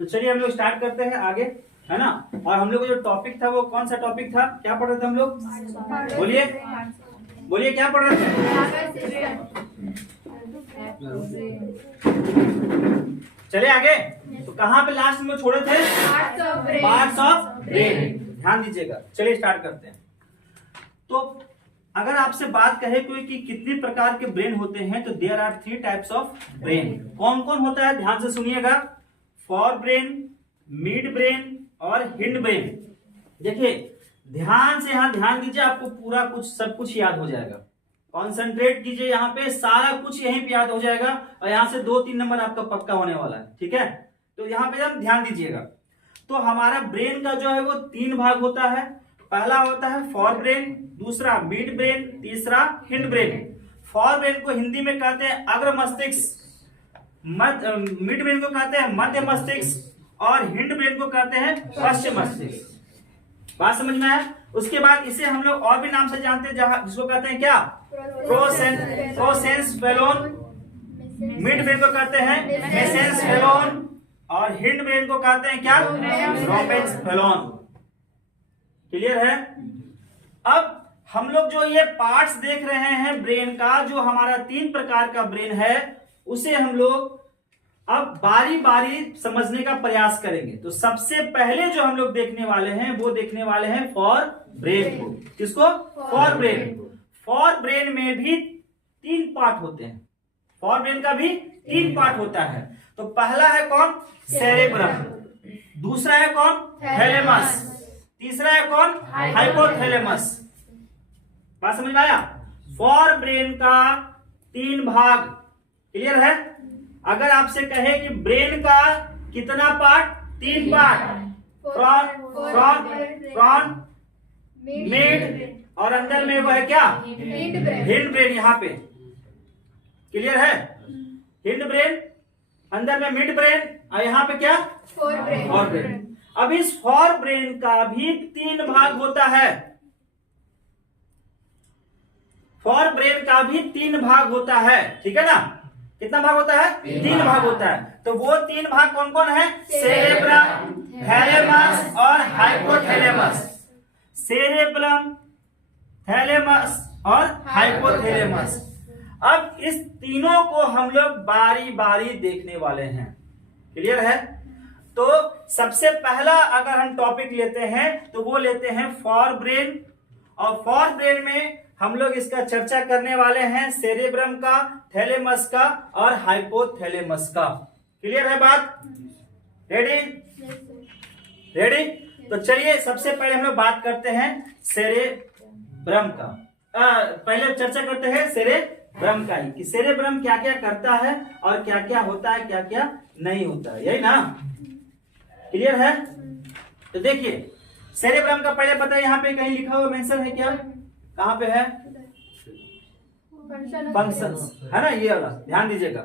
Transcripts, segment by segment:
तो चलिए हम लोग स्टार्ट करते हैं आगे, है ना। और हम लोग का जो टॉपिक था वो कौन सा टॉपिक था, क्या पढ़ रहे थे हम लोग, बोलिए बोलिए क्या पढ़ रहे थे। चले आगे, तो कहाँ पे लास्ट में छोड़े थे, पार्ट्स ऑफ ब्रेन, ध्यान दीजिएगा। चलिए स्टार्ट करते हैं। तो अगर आपसे बात कहे कोई कि कितने प्रकार के ब्रेन होते हैं, तो there are 3 types of brain. कौन कौन होता है, ध्यान से सुनिएगा। फॉर ब्रेन, मिड ब्रेन और हिंड ब्रेन। देखिए ध्यान से, यहाँ ध्यान दीजिए, आपको पूरा कुछ सब कुछ याद हो जाएगा। कॉन्सेंट्रेट कीजिए, यहाँ पे सारा कुछ यहीं पे याद हो जाएगा और यहाँ से 2-3 नंबर आपका पक्का होने वाला है, ठीक है। तो यहाँ पे हम ध्यान दीजिएगा। तो हमारा ब्रेन का जो है वो 3 भाग होता है। पहला होता है फॉर ब्रेन, दूसरा मिड ब्रेन, तीसरा हिंड ब्रेन। फॉर ब्रेन को हिंदी में कहते हैं अग्र मस्तिष्क, मिड ब्रेन को कहते हैं मध्य मस्तिष्क और हिंड ब्रेन को कहते हैं पश्चिम मस्तिष्क। बात समझ में आया। उसके बाद इसे हम लोग और भी नाम से जानते हैं, जिसको कहते हैं क्या, प्रोसेंसफेलोन। मिड ब्रेन को कहते हैं मेसेंसफेलोन और हिंड ब्रेन को कहते हैं क्या, रोपेंसफेलोन। क्लियर है। अब हम लोग जो ये पार्ट्स देख रहे हैं ब्रेन का, जो हमारा 3 प्रकार का ब्रेन है, उसे हम लोग अब बारी बारी समझने का प्रयास करेंगे। तो सबसे पहले जो हम लोग देखने वाले हैं वो देखने वाले हैं फॉर ब्रेन को। किसको, फॉर ब्रेन। फॉर ब्रेन में भी 3 पार्ट होते हैं। फॉर ब्रेन का भी 3 पार्ट होता है। तो पहला है कौन, सेरेब्रम, दूसरा है कौन, थैलेमस, तीसरा है कौन, हाइपोथैलेमस। बात समझ में आया। फॉर ब्रेन का 3 भाग, क्लियर है। अगर आपसे कहे कि ब्रेन का कितना पार्ट, 3 पार्ट, फ्रंट, मिड और अंदर में वो है क्या, हिंड ब्रेन। यहाँ पे क्लियर है। हिंड ब्रेन, अंदर में मिड ब्रेन और यहाँ पे क्या, फॉर ब्रेन। अब इस फॉर ब्रेन का भी 3 भाग होता है। फॉर ब्रेन का भी 3 भाग होता है, ठीक है ना। कितना भाग होता है, 3 भाग होता है। तो वो 3 भाग कौन कौन है, सेरेब्रम, थैलेमस और हाइपोथैलेमस। सेरेब्रम, थैलेमस और हाइपोथैलेमस। अब इस तीनों को हम लोग बारी बारी देखने वाले हैं, क्लियर है। तो सबसे पहला अगर हम टॉपिक लेते हैं तो वो लेते हैं फॉर ब्रेन। और फॉर ब्रेन में हम लोग इसका चर्चा करने वाले हैं सेरेब्रम का, थैलेमस का और हाइपोथैलेमस का। क्लियर है बात, रेडी रेडी। तो चलिए सबसे पहले हम लोग बात करते हैं सेरेब्रम का। पहले चर्चा करते हैं सेरेब्रम का ही, कि सेरेब्रम क्या क्या करता है और क्या क्या होता है, क्या क्या नहीं होता है, यही ना। क्लियर है। तो देखिए सेरेब्रम का पहले पता है, यहाँ पे कहीं लिखा हुआ मेंशन है क्या, कहाँ पे है, फंक्शंस, है ना, ये वाला ध्यान दीजिएगा।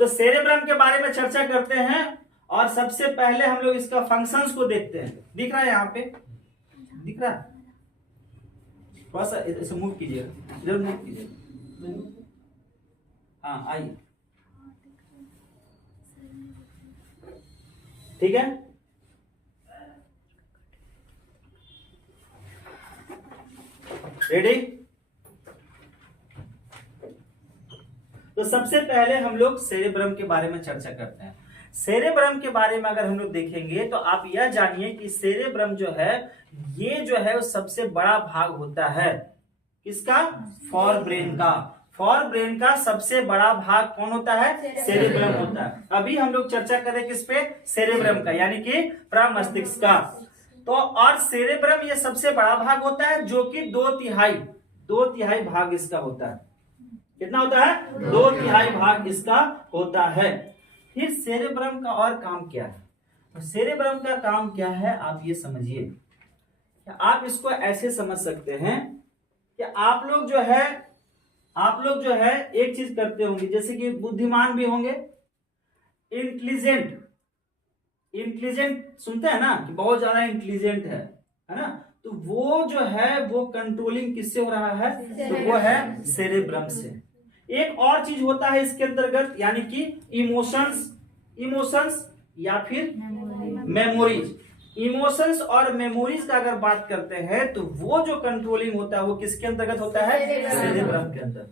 तो सेरेब्रम के बारे में चर्चा करते हैं और सबसे पहले हम लोग इसका फंक्शंस को देखते हैं। दिख रहा है यहाँ पे, दिख रहा है, थोड़ा सा इसे मूव कीजिए, जरूर मूव कीजिए। हाँ आइए, ठीक है। रेडी। तो सबसे पहले हम लोग सेरेब्रम के बारे में चर्चा करते हैं। सेरेब्रम के बारे में अगर हम लोग देखेंगे तो आप यह जानिए कि सेरेब्रम जो है, ये जो है वो सबसे बड़ा भाग होता है। किसका, फॉर ब्रेन का। फॉर ब्रेन का सबसे बड़ा भाग कौन होता है, सेरेब्रम होता है। अभी हम लोग चर्चा करें किस पे, सेरेब्रम का, यानी कि प्रमस्तिष्क का। तो और सेरेब्रम ये सबसे बड़ा भाग होता है, जो कि 2/3 भाग इसका होता है। कितना होता है, 2/3 भाग इसका होता है। फिर सेरेब्रम का और काम क्या है, तो सेरेब्रम का काम क्या है आप ये समझिए। आप इसको ऐसे समझ सकते हैं कि आप लोग जो है एक चीज करते होंगे, जैसे कि बुद्धिमान भी होंगे, इंटेलिजेंट सुनते हैं ना कि बहुत ज्यादा इंटेलिजेंट है ना। तो वो जो है वो कंट्रोलिंग किससे हो रहा है, तो वो है सेरेब्रम से। एक और चीज होता है इसके अंतर्गत, यानी कि इमोशंस या फिर मेमोरीज। इमोशंस और मेमोरीज का अगर बात करते हैं तो वो जो कंट्रोलिंग होता है वो किसके अंतर्गत होता है? सेरेब्रम के अंदर।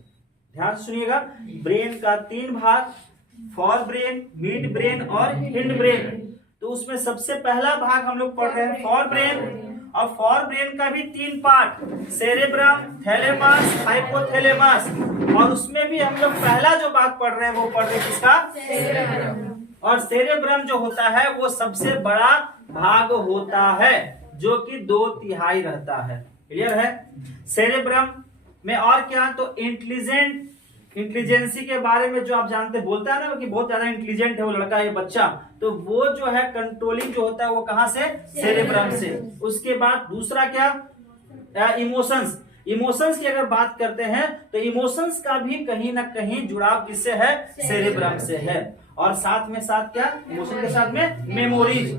ध्यान सुनिएगा, ब्रेन का 3 भाग, फॉर ब्रेन, मिड ब्रेन और हिंड ब्रेन। तो उसमें सबसे पहला भाग हम लोग पढ़ रहे हैं फॉर ब्रेन, और फॉर ब्रेन का भी 3 पार्ट, सेरेब्रम, थैलेमस, हाइपोथैलेमस। और उसमें भी हम लोग पहला जो भाग पढ़ रहे हैं वो पढ़ रहे हैं किसका? सेरेब्रम। और सेरेब्रम जो होता है वो सबसे बड़ा भाग होता है, जो कि 2/3 रहता है। क्लियर है? सेरेब्रम में और क्या, तो इंटेलिजेंसी के बारे में जो आप जानते, बोलता है ना कि बहुत ज्यादा इंटेलिजेंट है वो लड़का, ये बच्चा, तो वो जो है कंट्रोलिंग जो होता है वो कहां से? सेरेब्रम से। उसके बाद दूसरा क्या? इमोशंस। इमोशंस की अगर बात करते हैं तो इमोशंस का भी कहीं ना कहीं जुड़ाव किससे है? सेरेब्रम से है। और साथ में साथ क्या? इमोशन के साथ में मेमोरीज,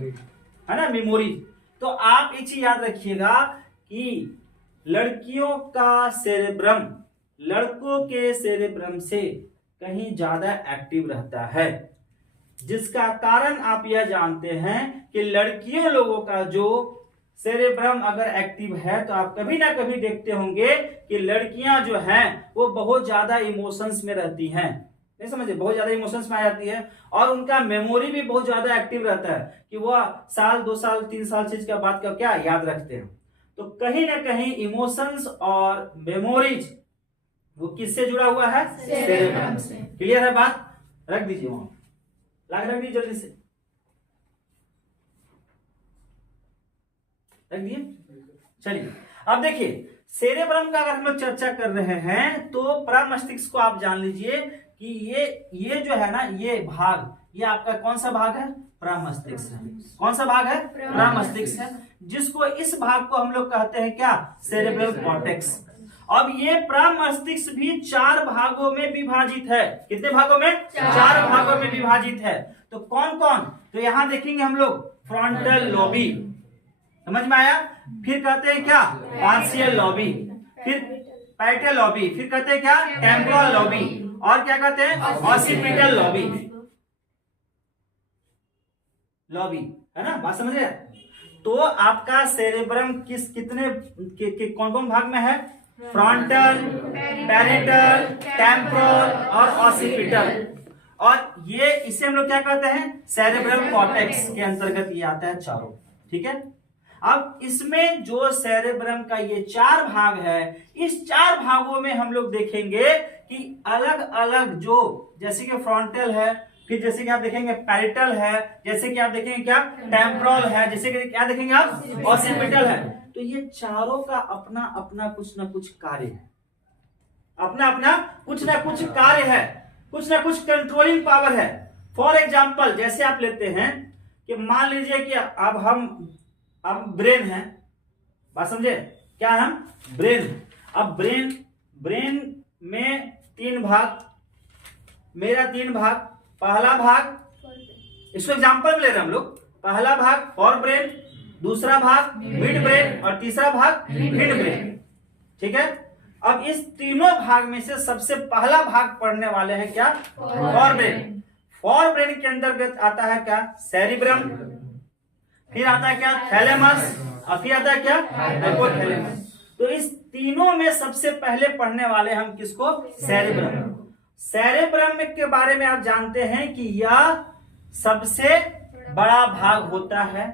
है ना, मेमोरीज। तो आप एक चीज याद रखिएगा कि लड़कियों का सेरेब्रम लड़कों के सेरेब्रम से कहीं ज्यादा एक्टिव रहता है, जिसका कारण आप यह जानते हैं कि लड़कियों लोगों का जो सेरेब्रम अगर एक्टिव है तो आप कभी ना कभी देखते होंगे कि लड़कियां जो हैं वो बहुत ज्यादा इमोशंस में रहती हैं। नहीं समझे? बहुत ज्यादा इमोशंस में आ जाती है, और उनका मेमोरी भी बहुत ज्यादा एक्टिव रहता है कि वो साल 2 साल 3 साल चीज का बात का क्या याद रखते हैं। तो कहीं ना कहीं इमोशंस और मेमोरीज वो किससे जुड़ा हुआ है? सेरेब्रम से। क्लियर है बात? रख दीजिए वहां, लाके रख दीजिए जल्दी से, रख दिए। चलिए अब देखिए, सेरेब्रम का अगर हम लोग चर्चा कर रहे हैं तो प्रमस्तिष्क को आप जान लीजिए कि ये जो है ना, ये भाग, ये आपका कौन सा भाग है? प्रमस्तिष्क है। कौन सा भाग है? प्रमस्तिष्क है, जिसको इस भाग को हम लोग कहते हैं क्या? Cerebral cortex. अब ये प्रमस्तिष्क भी 4 भागों में विभाजित है। कितने भागों में? 4 भागों में विभाजित है। तो कौन कौन? तो यहां देखेंगे हम लोग फ्रंटल लॉबी, समझ में आया? फिर कहते हैं क्या? पार्शियल लॉबी, फिर पैटल लॉबी, फिर कहते हैं क्या? टेम्पोरल लॉबी, और क्या कहते हैं? Occipital lobby. लॉबी, है ना? बात समझ रहे? तो आपका सेरेब्रम कितने कौन कौन भाग में है? फ्रंटल, पैरेटल, टेम्पोरल और ऑसिपिटल। और ये इसे हम लोग क्या कहते हैं? सेरेब्रल कॉर्टेक्स के अंतर्गत ये आता है चारों। ठीक है? अब इसमें जो सेरेब्रम का ये 4 भाग है, इस 4 भागों में हम लोग देखेंगे कि अलग अलग जो, जैसे कि फ्रंटल है, फिर जैसे कि आप देखेंगे पैरेटल है, जैसे कि आप देखेंगे क्या? टेम्पोरल है, जैसे कि क्या देखेंगे आप? ऑसिपिटल है। तो ये चारों का अपना अपना कुछ ना कुछ कार्य है, अपना अपना कुछ ना कुछ कार्य है, कुछ ना कुछ कंट्रोलिंग पावर है। फॉर एग्जाम्पल जैसे आप लेते हैं कि मान लीजिए कि अब ब्रेन है, बात समझे? क्या है? हम ब्रेन। अब ब्रेन में 3 भाग, मेरा 3 भाग, पहला भाग, इसको एग्जाम्पल ले रहे हैं हम लोग, पहला भाग फॉर ब्रेन, दूसरा भाग मिड ब्रेन और तीसरा भाग हिंड ब्रेन। ठीक है? अब इस तीनों भाग में से सबसे पहला भाग पढ़ने वाले हैं क्या? For brain. फॉर ब्रेन के अंतर्गत आता है क्या? सेरिब्रम, फिर आता है क्या? थैलेमस, और फिर आता है क्या? हाइपोथैलेमस। तो इस तीनों में सबसे पहले पढ़ने वाले हम किसको? सेरिब्रम। सेरेब्रम के बारे में आप जानते हैं कि यह सबसे बड़ा भाग होता है,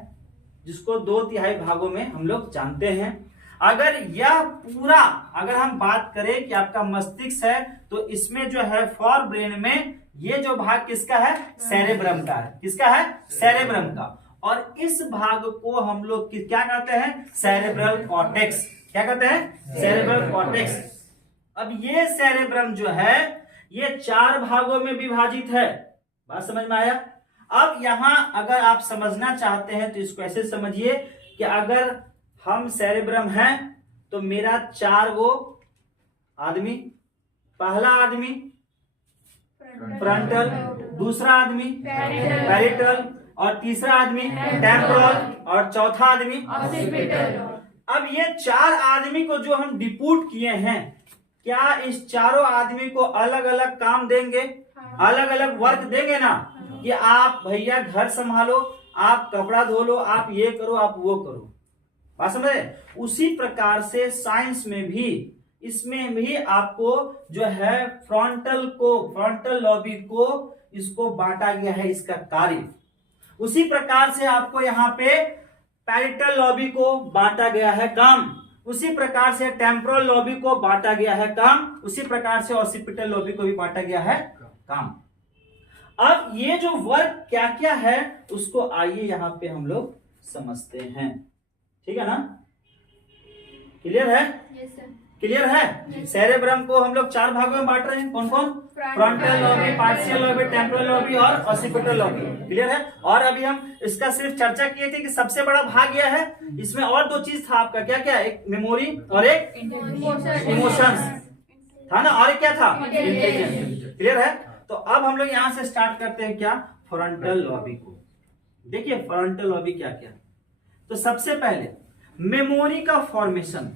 जिसको 2/3 भागों में हम लोग जानते हैं। अगर यह पूरा, अगर हम बात करें कि आपका मस्तिष्क है, तो इसमें जो है फॉर ब्रेन में ये जो भाग किसका है? सेरेब्रम का है। किसका है? सेरेब्रम का। और इस भाग को हम लोग क्या कहते हैं? Cerebral cortex. क्या कहते हैं? Cerebral cortex. अब ये सेरेब्रम जो है ये 4 भागों में विभाजित है। बात समझ में आया? अब यहां अगर आप समझना चाहते हैं तो इसको ऐसे समझिए कि अगर हम सेरेब्रम हैं तो मेरा 4 गो आदमी, पहला आदमी फ्रंटल, दूसरा आदमी पैरेटल, और तीसरा आदमी टेम्पोरल, और चौथा आदमी ऑसिपिटल। अब ये 4 आदमी को जो हम डिप्यूट किए हैं, क्या इस चारों आदमी को अलग अलग काम देंगे? अलग अलग वर्क देंगे ना, कि आप भैया घर संभालो, आप कपड़ा धो लो, आप ये करो, आप वो करो। बात समझ रहे? उसी प्रकार से साइंस में भी, इसमें भी आपको जो है फ्रंटल लॉबी को इसको बांटा गया है इसका कार्य। उसी प्रकार से आपको यहाँ पे पैरिटल लॉबी को बांटा गया है काम, उसी प्रकार से टेम्पोरल लॉबी को बांटा गया है काम, उसी प्रकार से ऑसिपिटल लॉबी को भी बांटा गया है काम। अब ये जो वर्क क्या क्या है उसको आइए यहाँ पे हम लोग समझते हैं, ठीक है ना? क्लियर है? क्लियर है? सेरेब्रम को हम लोग 4 भागों में बांट रहे हैं। कौन कौन? Frontal lobby, partial lobby, temporal lobby और ऑसिपिटल लॉबी। क्लियर है? और अभी हम इसका सिर्फ चर्चा किए थे कि सबसे बड़ा भाग यह है। इसमें और 2 चीज था आपका, क्या क्या? एक मेमोरी और एक इमोशंस था ना, और एक क्या था? इंटेलिजेंस। क्लियर है? तो अब हम लोग यहां से स्टार्ट करते हैं क्या? फ्रंटल लॉबी को। देखिए फ्रंटल लॉबी क्या क्या। तो सबसे पहले मेमोरी का फॉर्मेशन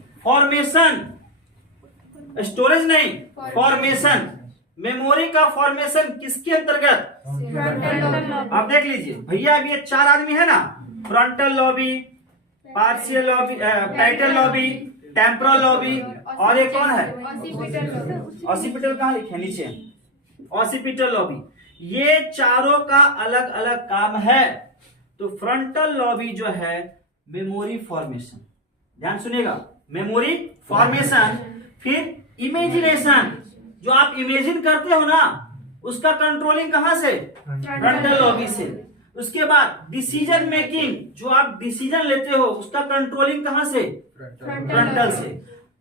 स्टोरेज नहीं, फॉर्मेशन। मेमोरी का फॉर्मेशन किसके अंतर्गत? आप देख लीजिए भैया, अब ये 4 आदमी है ना, frontal lobby, partial lobby, parietal lobby, temporal lobby, और एक कौन है? ऑसिपिटल। कहां लिखे? नीचे ऑसिपिटल लॉबी। ये चारों का अलग अलग काम है। तो फ्रंटल लॉबी जो है मेमोरी फॉर्मेशन, ध्यान सुनिएगा, मेमोरी फॉर्मेशन, फिर इमेजिनेशन, जो आप इमेजिन करते हो ना उसका कंट्रोलिंग कहां से? फ्रंटल लॉबी से। उसके बाद डिसीजन मेकिंग, जो आप डिसीजन लेते हो उसका कंट्रोलिंग कहां से? फ्रंटल से।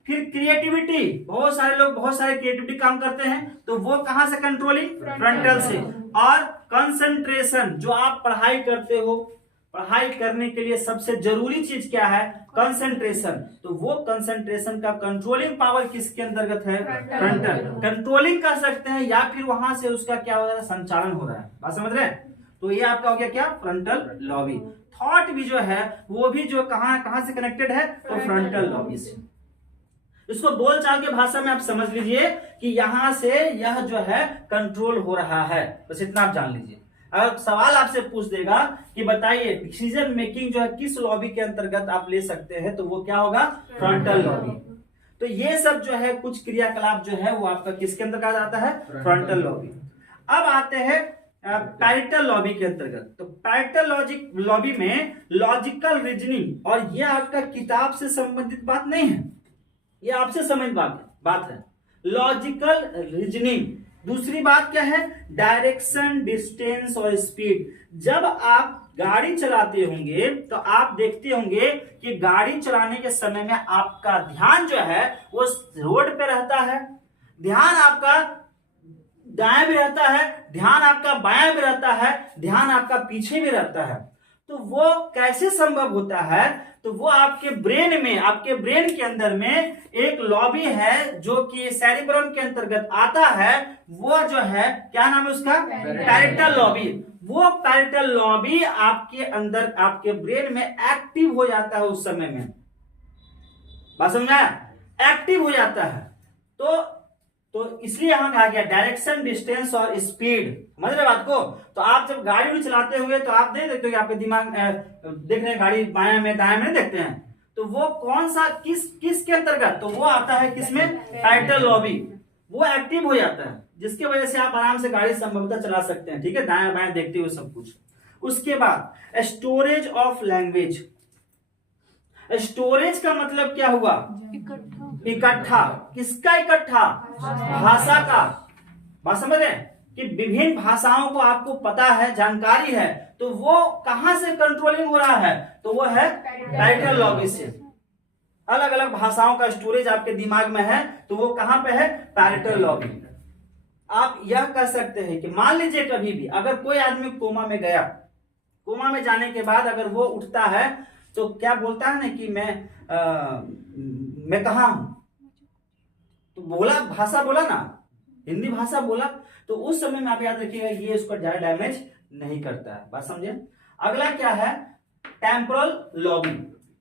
फिर क्रिएटिविटी, बहुत सारे लोग बहुत सारे क्रिएटिविटी काम करते हैं, तो वो कहां से कंट्रोलिंग? फ्रंटल से। और कंसंट्रेशन, जो आप पढ़ाई करते हो, पढ़ाई करने के लिए सबसे जरूरी चीज क्या है? कंसंट्रेशन। तो वो कंसंट्रेशन का कंट्रोलिंग पावर किसके अंतर्गत है? फ्रंटल। कंट्रोलिंग कर सकते हैं या फिर वहां से उसका क्या हो रहा है? संचालन हो रहा है। बात समझ रहे हैं? तो ये आपका हो गया क्या? Frontal lobby. थॉट भी जो है वो भी जो कहां से कनेक्टेड है? तो फ्रंटल लॉबी से। इसको बोलचाल की भाषा में आप समझ लीजिए कि यहां से यह जो है कंट्रोल हो रहा है। बस इतना आप जान लीजिए। अगर सवाल आपसे पूछ देगा कि बताइए डिसीजन मेकिंग जो है किस लॉबी के अंतर्गत आप ले सकते हैं, तो वो क्या होगा? Frontal lobby. तो ये सब जो है कुछ क्रियाकलाप जो है वो आपका किसके अंतर्गत आता है? Frontal lobby. अब आते हैं पैरिटल लॉबी के अंतर्गत। तो पैरिटल लॉबी में लॉजिकल रीजनिंग, और ये आपका किताब से संबंधित बात नहीं है, ये आपसे समझ बात है। Logical reasoning. दूसरी बात क्या है? डायरेक्शन, डिस्टेंस और स्पीड। जब आप गाड़ी चलाते होंगे तो आप देखते होंगे कि गाड़ी चलाने के समय में आपका ध्यान जो है वो रोड पे रहता है, ध्यान आपका दाएं भी रहता है, ध्यान आपका बाएं भी रहता है, ध्यान आपका पीछे भी रहता है। तो वो कैसे संभव होता है? तो वो आपके ब्रेन में, आपके ब्रेन के अंदर में एक लॉबी है जो कि सेरिब्रम के अंतर्गत आता है। वो जो है क्या नाम है उसका? Parietal lobby. वो पैरिटल लॉबी आपके अंदर, आपके ब्रेन में एक्टिव हो जाता है उस समय में। बात समझा? एक्टिव हो जाता है। तो इसलिए यहां कहा गया डायरेक्शन, डिस्टेंस और स्पीड। समझ रहे बात को? तो आप जब गाड़ी चलाते हुए तो आप नहीं देखते हो कि आपके दिमाग देख रहे हैं गाड़ी बाएं में दाएं में देखते हैं, तो वो कौन सा किसके अंतर्गत? तो वो आता है किसमें? Parietal lobby. वो एक्टिव हो जाता है जिसकी वजह से आप आराम से गाड़ी संभवतः चला सकते हैं, ठीक है, दाएं बाएं देखते हुए सब कुछ। उसके बाद स्टोरेज ऑफ लैंग्वेज। स्टोरेज का मतलब क्या हुआ? इकट्ठा। किसका इकट्ठा? भाषा का। बात समझ रहे हैं कि विभिन्न भाषाओं को आपको पता है, जानकारी है, तो वो कहां से कंट्रोलिंग हो रहा है? तो वो है पैरिटल लॉबी से। अलग अलग भाषाओं का स्टोरेज आपके दिमाग में है, तो वो कहां पे है? Parietal lobby. आप यह कह सकते हैं कि मान लीजिए कभी भी अगर कोई आदमी कोमा में गया, कोमा में जाने के बाद अगर वो उठता है तो क्या बोलता है ना कि मैं कहां हूं, तो बोला, भाषा बोला ना, हिंदी भाषा बोला, तो उस समय में आप याद रखिएगा ये उसको ज्यादा डैमेज नहीं करता है। बात समझे? अगला क्या है? Temporal lobby.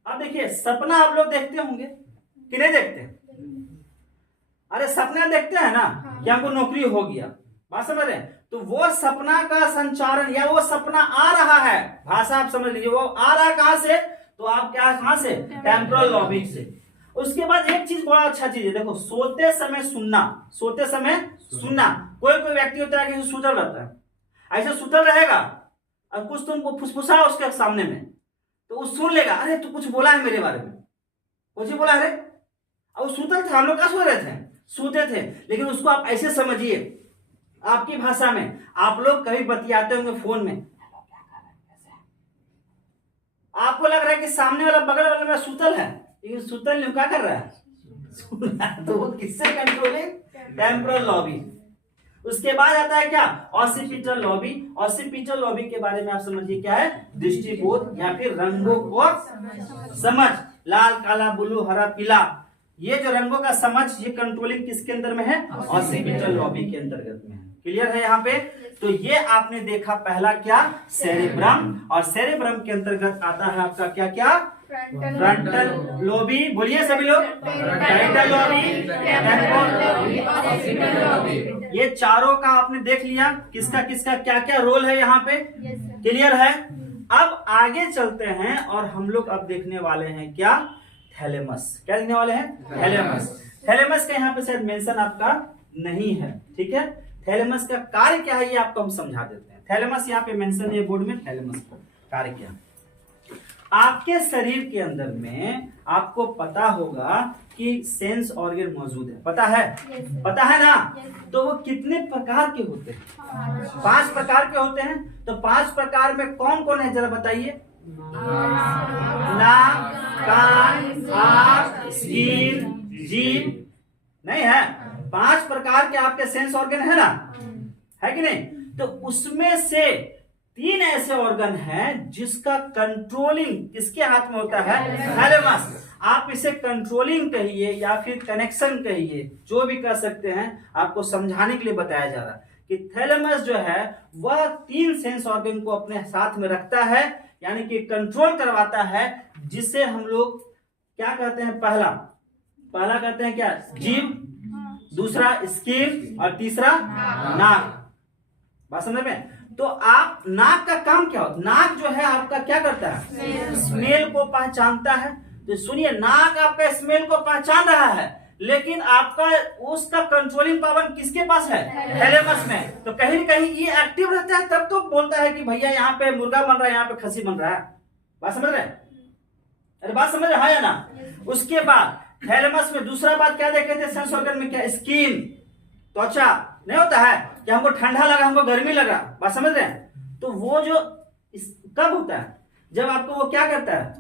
अब देखिए सपना आप लोग देखते होंगे कि नहीं देखते? अरे सपना देखते हैं ना कि हमको नौकरी हो गया, बात समझ रहे हैं? तो वो सपना का संचारण या वो सपना आ रहा है, भाषा आप समझ लीजिए, वो आ रहा कहां से, तो आप क्या कहां से, टेम्पोरल लॉबी से। उसके बाद एक चीज बड़ा अच्छा चीज है, देखो सोते समय सुनना, सोते समय सुनना। कोई कोई व्यक्ति होता है कि सुतल रहता है, ऐसे सुतल रहेगा और कुछ तुमको फुसफुसा उसके सामने में, तो वो सुन लेगा, अरे तू कुछ बोला है मेरे बारे में, कुछ ही बोला है, और सुतल थे, हम लोग क्या सो रहे थे, सोते थे। लेकिन उसको आप ऐसे समझिए, आपकी भाषा में आप लोग कभी बतियाते होंगे फोन में, आपको लग रहा है कि सामने वाला बगल वाले में सुतल है, लेकिन सुतल नहीं, क्या कर रहा है, तो वो किससे कंट्रोलिंग, टेम्पोरल लॉबी। उसके बाद आता है क्या, ऑसिपिटल लॉबी। ऑसिपिटल लॉबी के बारे में आप समझिए क्या है, दृष्टिबोध या फिर रंगों को समझ, लाल काला ब्लू हरा पीला, ये जो रंगों का समझ, ये कंट्रोलिंग किसके अंदर में है, ऑसिपिटल लॉबी के अंतर्गत में है। क्लियर है यहाँ पे? तो ये आपने देखा पहला क्या, सेरेब्रम, और सेरेब्रम के अंतर्गत आता है आपका क्या क्या, फ्रंटल लॉबी, बोलिए सभी लोग, फ्रंटल लॉबी, ये चारों का आपने देख लिया, किसका किसका क्या क्या रोल है यहाँ पे। क्लियर है? अब आगे चलते हैं और हम लोग अब देखने वाले हैं क्या, थैलेमस। क्या देखने वाले हैं, थैलेमस। थैलेमस का यहाँ पे शायद मेंशन आपका नहीं है, ठीक है। थैलेमस का कार्य क्या है ये आपको हम समझा देते हैं। थैलेमस यहाँ पे मेंशन है बोर्ड में, थैलेमस का कार्य क्या, आपके शरीर के अंदर में आपको पता होगा कि सेंस ऑर्गन मौजूद है, पता है? पता है ना? तो वो कितने प्रकार के होते हैं, 5 प्रकार के होते हैं। तो 5 प्रकार में कौन कौन है जरा बताइए, नाक, कान, आंख, स्किन, जीभ, नहीं है, 5 प्रकार के आपके सेंस ऑर्गन है ना, है कि नहीं? तो उसमें से 3 ऐसे ऑर्गन हैं जिसका कंट्रोलिंग किसके हाथ में होता है, थैलेमस। आप इसे कंट्रोलिंग कहिए या फिर कनेक्शन कहिए, जो भी कर सकते हैं, आपको समझाने के लिए बताया जा रहा है कि थैलेमस जो है वह 3 सेंस ऑर्गन को अपने साथ में रखता है, यानी कि कंट्रोल करवाता है, जिसे हम लोग क्या कहते हैं, पहला कहते हैं क्या, जीभ, दूसरा स्किन और तीसरा नाक। बात समझ में? तो आप नाक का काम क्या होता है, नाक जो है आपका क्या करता है, स्मेल को पहचानता है। तो सुनिए, नाक आपका स्मेल को पहचान रहा है, लेकिन आपका उसका कंट्रोलिंग पावर किसके पास है, थैलेमस में। तो कहीं न कहीं ये एक्टिव रहता है, तब तो बोलता है कि भैया यहाँ पे मुर्गा बन रहा है, यहाँ पे खसी बन रहा है। बात समझ रहे हैं? अरे बात समझ रहे हैं ना? उसके बाद थैलेमस में दूसरा बात क्या देखे थे, सेंस ऑर्गन में क्या, स्किन, त्वचा, नहीं होता है कि हमको ठंडा लगा, हमको गर्मी लगा। बात समझ रहे हैं? तो वो जो कब होता है, जब आपको वो क्या करता है,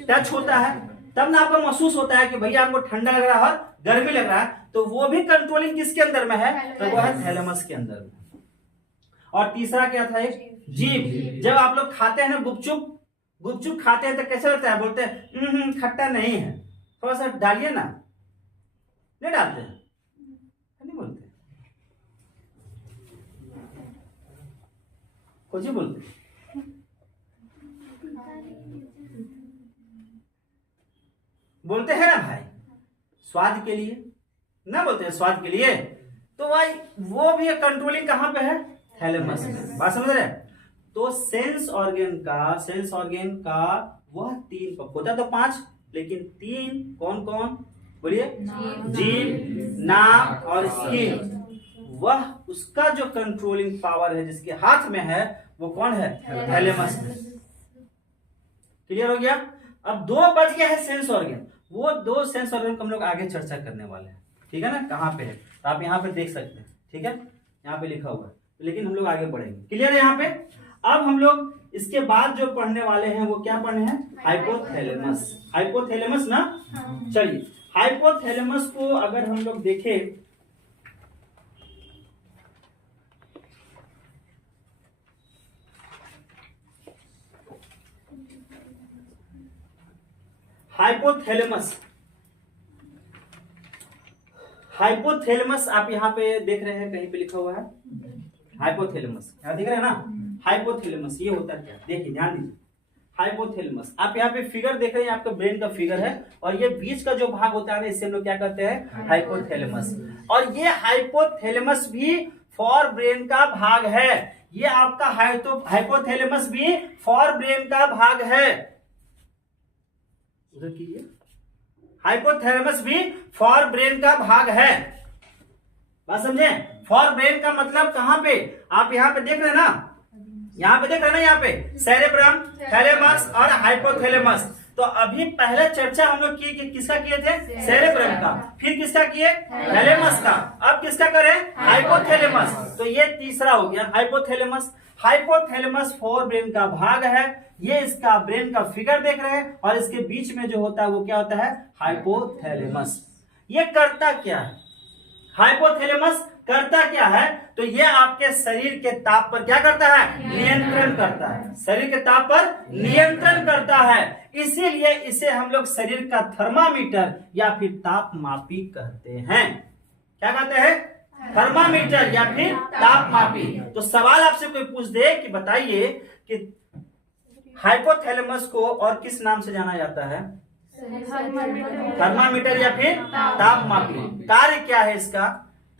टच होता है, तब ना आपको महसूस होता है कि भैया हमको ठंडा लग रहा है, गर्मी लग रहा है। तो वो भी कंट्रोलिंग किसके अंदर में है, तो वो है थैलेमस के अंदर में। और तीसरा क्या था, एक जीभ। जब आप लोग खाते हैं ना गुपचुप खाते हैं तो कैसे लगता है, बोलते हैं खट्टा नहीं है, थोड़ा सा डालिए ना, नहीं डालते हैं, नहीं बोलते, कुछ ही बोलते, बोलते हैं ना भाई, स्वाद के लिए ना बोलते हैं, स्वाद के लिए। तो भाई वो भी कंट्रोलिंग कहां पे है, थैलेमस में। बात समझ रहे हैं? तो सेंस ऑर्गन का वह 3 होता तो 5, लेकिन 3 कौन कौन बोलिए, जीभ, नाक और स्किन। वह उसका जो कंट्रोलिंग पावर है जिसके हाथ में है, वो कौन है, थैलेमस। क्लियर हो गया? अब 2 बच गया है सेंस ऑर्गन, वो 2 सेंस ऑर्गन को हम लोग आगे चर्चा करने वाले हैं, ठीक है ना। कहाँ पे है, तो आप यहाँ पे देख सकते हैं, ठीक है, यहाँ पे लिखा हुआ है, लेकिन हम लोग आगे बढ़ेंगे। क्लियर है यहाँ पे? अब हम लोग इसके बाद जो पढ़ने वाले हैं वो क्या पढ़ने हैं, हाइपोथैलेमस ना। चलिए, हाइपोथैलेमस को अगर हम लोग देखें, हाइपोथैलेमस आप यहाँ पे देख रहे हैं, कहीं पे लिखा हुआ है हाइपोथैलेमस, यहाँ दिख रहे हैं ना, हाइपोथैलेमस ये होता है क्या, देखिए ध्यान दीजिए। हाइपोथैलेमस आप यहाँ पे फिगर देख रहे हैं, आपका ब्रेन का फिगर है, और ये बीच का जो भाग होता है इसे हम लोग क्या कहते हैं, हाइपोथैलेमस। और ये हाइपोथैलेमस भी फॉर ब्रेन का भाग है। ये आपका हाइपोथैलेमस भी फॉर ब्रेन का भाग है। उधर कीजिए, हाइपोथैलेमस भी फॉर ब्रेन का भाग है। बात समझे? फॉर ब्रेन का मतलब कहां पे, आप यहां पे देख रहे हैं ना, यहां पे देख रहे हैं ना, यहाँ पे सेरेब्रम, थैलेमस और हाइपोथैलेमस। तो अभी पहले चर्चा हम लोग की कि किसका किए थे, सेरेब्रम का, फिर किसका किए, थैलेमस का, अब किसका करें, हाइपोथैलेमस। तो ये तीसरा हो गया हाइपोथैलेमस। हाइपोथैलेमस फॉर ब्रेन का भाग है। ये इसका ब्रेन का फिगर देख रहे हैं और इसके बीच में जो होता है वो क्या होता है, हाइपोथैलेमस। ये करता क्या है, हाइपोथैलेमस करता क्या है, तो ये आपके शरीर के ताप पर क्या करता है, नियंत्रण करता है। शरीर के ताप पर नियंत्रण करता है, इसीलिए इसे हम लोग शरीर का थर्मामीटर या फिर तापमापी कहते हैं। क्या कहते हैं, थर्मामीटर या फिर तापमापी। तो सवाल आपसे कोई पूछ दे कि बताइए कि हाइपोथैलेमस को और किस नाम से जाना जाता है, थर्मामीटर या फिर तापमापी। कार्य क्या है इसका,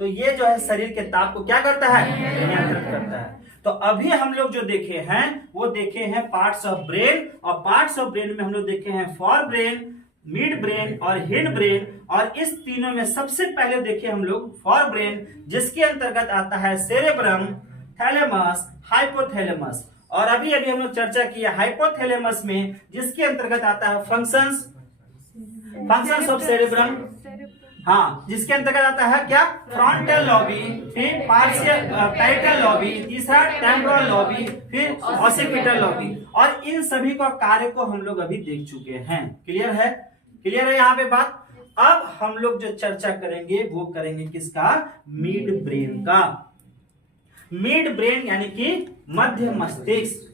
तो ये जो है शरीर के ताप को क्या करता है, नियंत्रित करता है। तो अभी हम लोग जो देखे हैं वो देखे हैं पार्ट्स ऑफ ब्रेन, और पार्ट्स ऑफ ब्रेन में हम लोग देखे हैं फॉर ब्रेन, मिड ब्रेन और हिंड ब्रेन। और इस तीनों में सबसे पहले देखे हम लोग फॉर ब्रेन, जिसके अंतर्गत आता है सेरेब्रम, थैलेमस, हाइपोथैलेमस। और अभी हम लोग चर्चा की है हाइपोथैलेमस में, जिसके अंतर्गत आता है फंक्शंस ऑफ सेरेब्रम, हाँ, जिसके अंतर्गत आता है क्या, फ्रंटल लॉबी, फिर पार्शियल पैरेटल लॉबी, तीसरा टेम्पोरल लॉबी, फिर ऑसिपिटल लॉबी। और इन सभी का कार्य को हम लोग अभी देख चुके हैं। क्लियर है, क्लियर है यहाँ पे बात। अब हम लोग जो चर्चा करेंगे वो करेंगे किसका, मिड ब्रेन का। मिड ब्रेन यानी कि मध्य मस्तिष्क।